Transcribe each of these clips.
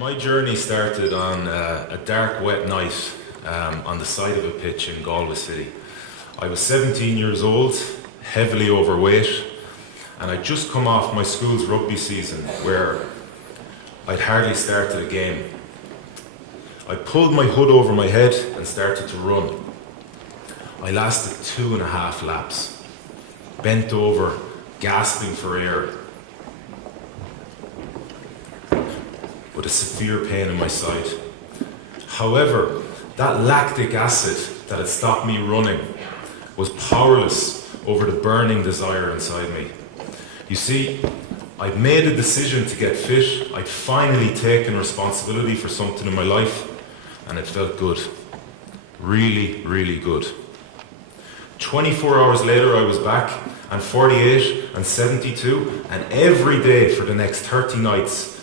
My journey started on a dark, wet night on the side of a pitch in Galway City. I was 17 years old, heavily overweight, and I'd just come off my school's rugby season where I'd hardly started a game. I pulled my hood over my head and started to run. I lasted 2.5 laps, bent over, gasping for air, with a severe pain in my side. However, that lactic acid that had stopped me running was powerless over the burning desire inside me. You see, I'd made a decision to get fit. I'd finally taken responsibility for something in my life, and it felt good. Really, really good. 24 hours later, I was back, and 48 and 72, and every day for the next 30 nights,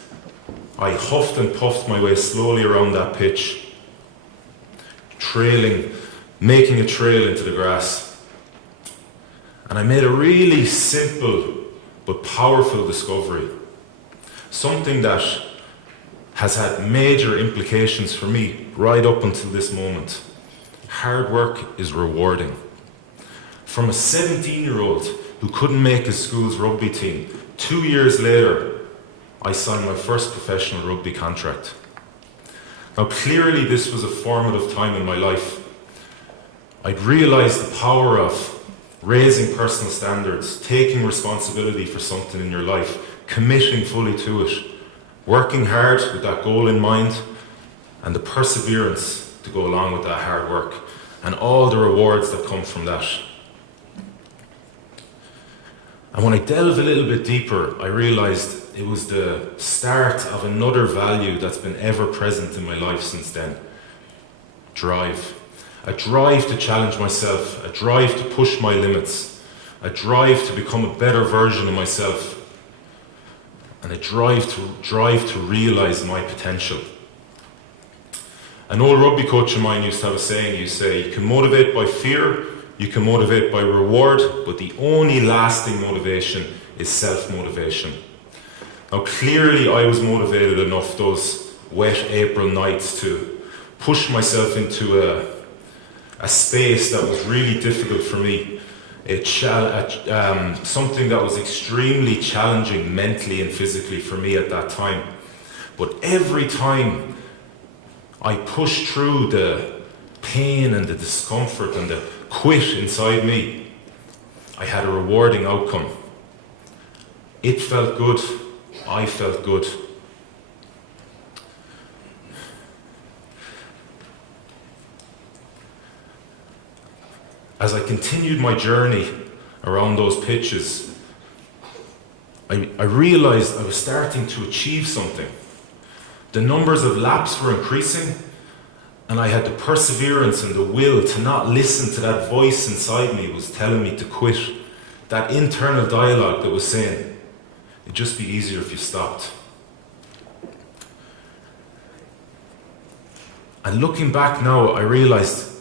I huffed and puffed my way slowly around that pitch, making a trail into the grass. And I made a really simple but powerful discovery. Something that has had major implications for me right up until this moment. Hard work is rewarding. From a 17-year-old who couldn't make his school's rugby team, 2 years later, I signed my first professional rugby contract. Now clearly this was a formative time in my life. I'd realised the power of raising personal standards, taking responsibility for something in your life, committing fully to it, working hard with that goal in mind, and the perseverance to go along with that hard work, and all the rewards that come from that. And when I delve a little bit deeper, I realised it was the start of another value that's been ever present in my life since then. Drive. A drive to challenge myself, a drive to push my limits, a drive to become a better version of myself, and a drive to realise my potential. An old rugby coach of mine used to have a saying, you can motivate by fear, you can motivate by reward, but the only lasting motivation is self-motivation. Now clearly I was motivated enough those wet April nights to push myself into a space that was really difficult for me, something that was extremely challenging mentally and physically for me at that time. But every time I pushed through the pain and the discomfort and the quit inside me, I had a rewarding outcome. It felt good. I felt good. As I continued my journey around those pitches, I realised I was starting to achieve something. The numbers of laps were increasing, and I had the perseverance and the will to not listen to that voice inside me was telling me to quit. That internal dialogue that was saying, it'd just be easier if you stopped. And looking back now, I realised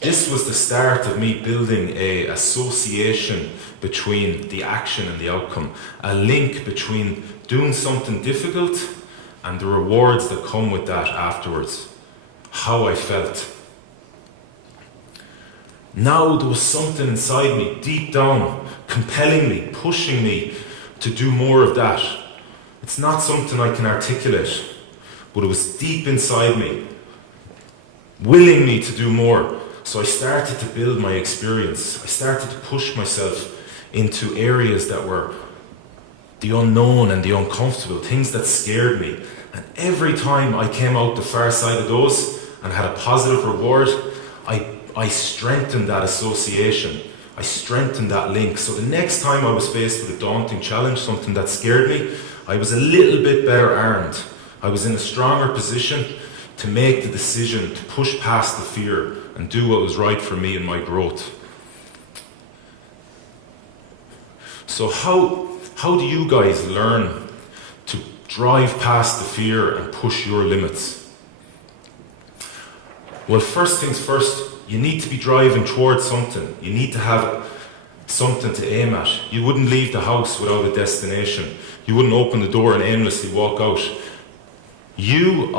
this was the start of me building an association between the action and the outcome, a link between doing something difficult and the rewards that come with that afterwards, how I felt. Now there was something inside me, deep down, compelling me, pushing me to do more of that. It's not something I can articulate, but it was deep inside me, willing me to do more. So I started to build my experience. I started to push myself into areas that were the unknown and the uncomfortable, things that scared me. And every time I came out the far side of those and had a positive reward, I strengthened that association. I strengthened that link. So the next time I was faced with a daunting challenge, something that scared me, I was a little bit better armed. I was in a stronger position to make the decision to push past the fear and do what was right for me and my growth. So how do you guys learn to drive past the fear and push your limits? Well, first things first, you need to be driving towards something. You need to have something to aim at. You wouldn't leave the house without a destination. You wouldn't open the door and aimlessly walk out. You,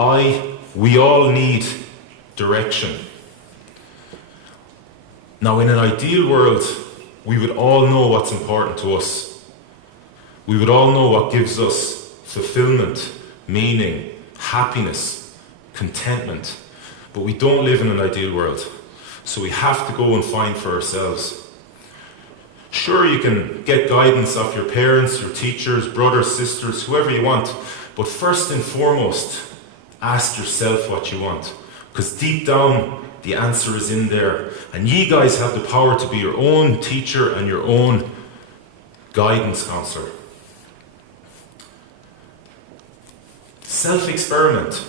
we all need direction. Now, in an ideal world, we would all know what's important to us. We would all know what gives us fulfillment, meaning, happiness, contentment. But we don't live in an ideal world. So we have to go and find for ourselves. Sure, you can get guidance off your parents, your teachers, brothers, sisters, whoever you want. But first and foremost, ask yourself what you want. Because deep down, the answer is in there. And ye guys have the power to be your own teacher and your own guidance counselor. Self-experiment.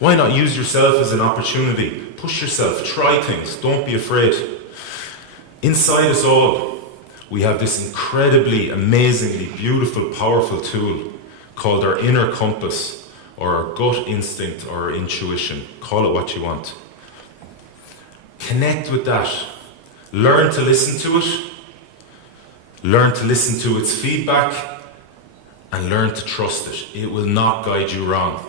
Why not use yourself as an opportunity? Push yourself, try things, don't be afraid. Inside us all, we have this incredibly, amazingly beautiful, powerful tool called our inner compass, or our gut instinct, or our intuition. Call it what you want. Connect with that. Learn to listen to it. Learn to listen to its feedback. And learn to trust it. It will not guide you wrong.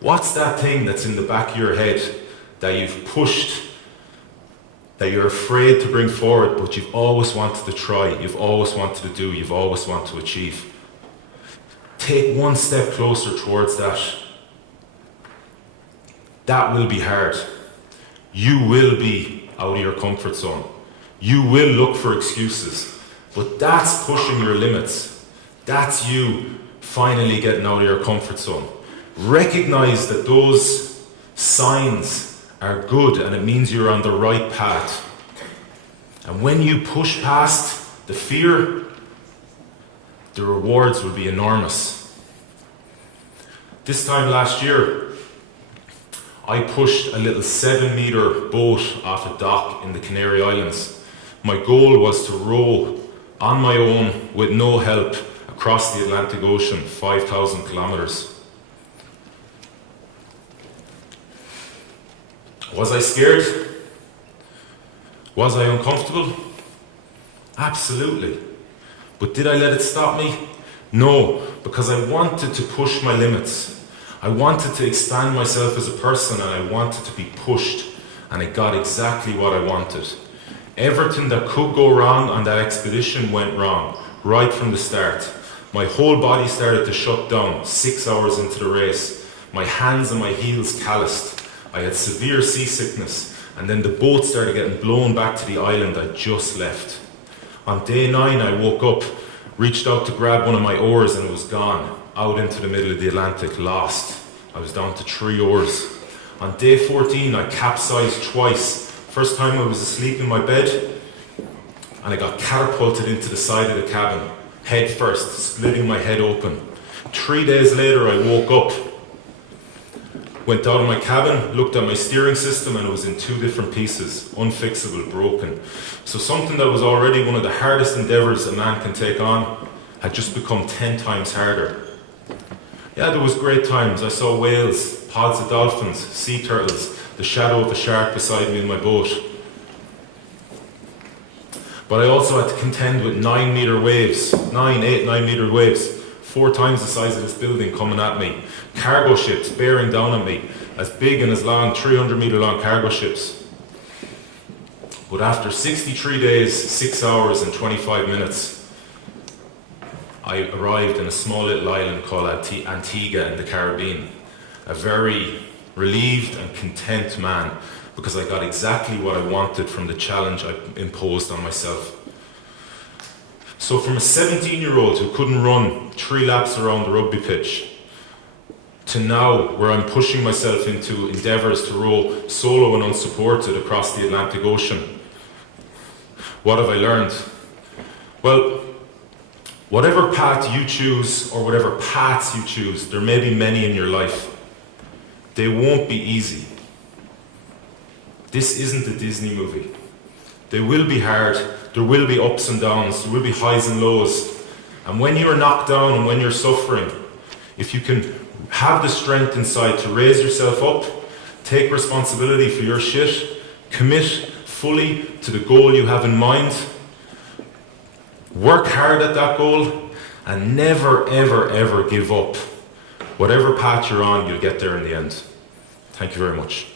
What's that thing that's in the back of your head that you've pushed, that you're afraid to bring forward, but you've always wanted to try, you've always wanted to do, you've always wanted to achieve? Take one step closer towards that. That will be hard. You will be out of your comfort zone. You will look for excuses. But that's pushing your limits. That's you finally getting out of your comfort zone. Recognize that those signs are good and it means you're on the right path. And when you push past the fear, the rewards will be enormous. This time last year, I pushed a little 7-meter boat off a dock in the Canary Islands. My goal was to row on my own with no help across the Atlantic Ocean, 5,000 kilometers. Was I scared? Was I uncomfortable? Absolutely. But did I let it stop me? No, because I wanted to push my limits. I wanted to expand myself as a person and I wanted to be pushed, and I got exactly what I wanted. Everything that could go wrong on that expedition went wrong, right from the start. My whole body started to shut down 6 hours into the race. My hands and my heels calloused. I had severe seasickness, and then the boat started getting blown back to the island I just left. On day 9, I woke up, reached out to grab one of my oars, and it was gone, out into the middle of the Atlantic, lost. I was down to 3 oars. On day 14, I capsized twice. First time I was asleep in my bed, and I got catapulted into the side of the cabin, head first, splitting my head open. 3 days later, I woke up, went out of my cabin, looked at my steering system, and it was in 2 different pieces, unfixable, broken. So something that was already one of the hardest endeavours a man can take on had just become 10 times harder. Yeah, there was great times. I saw whales, pods of dolphins, sea turtles, the shadow of a shark beside me in my boat. But I also had to contend with 9-meter waves, 9 meter waves, 4 times the size of this building coming at me. Cargo ships bearing down on me, as big and as long, 300-meter long cargo ships. But after 63 days, 6 hours and 25 minutes, I arrived in a small little island called Antigua in the Caribbean. A very relieved and content man, because I got exactly what I wanted from the challenge I imposed on myself. So from a 17-year-old who couldn't run 3 laps around the rugby pitch, to now where I'm pushing myself into endeavours to row solo and unsupported across the Atlantic Ocean. What have I learned? Well, whatever path you choose, or whatever paths you choose, there may be many in your life. They won't be easy. This isn't a Disney movie. They will be hard, there will be ups and downs, there will be highs and lows. And when you are knocked down and when you're suffering, if you can have the strength inside to raise yourself up, take responsibility for your shit, commit fully to the goal you have in mind, work hard at that goal, And never, ever, ever give up. Whatever path you're on, you'll get there in the end. Thank you very much.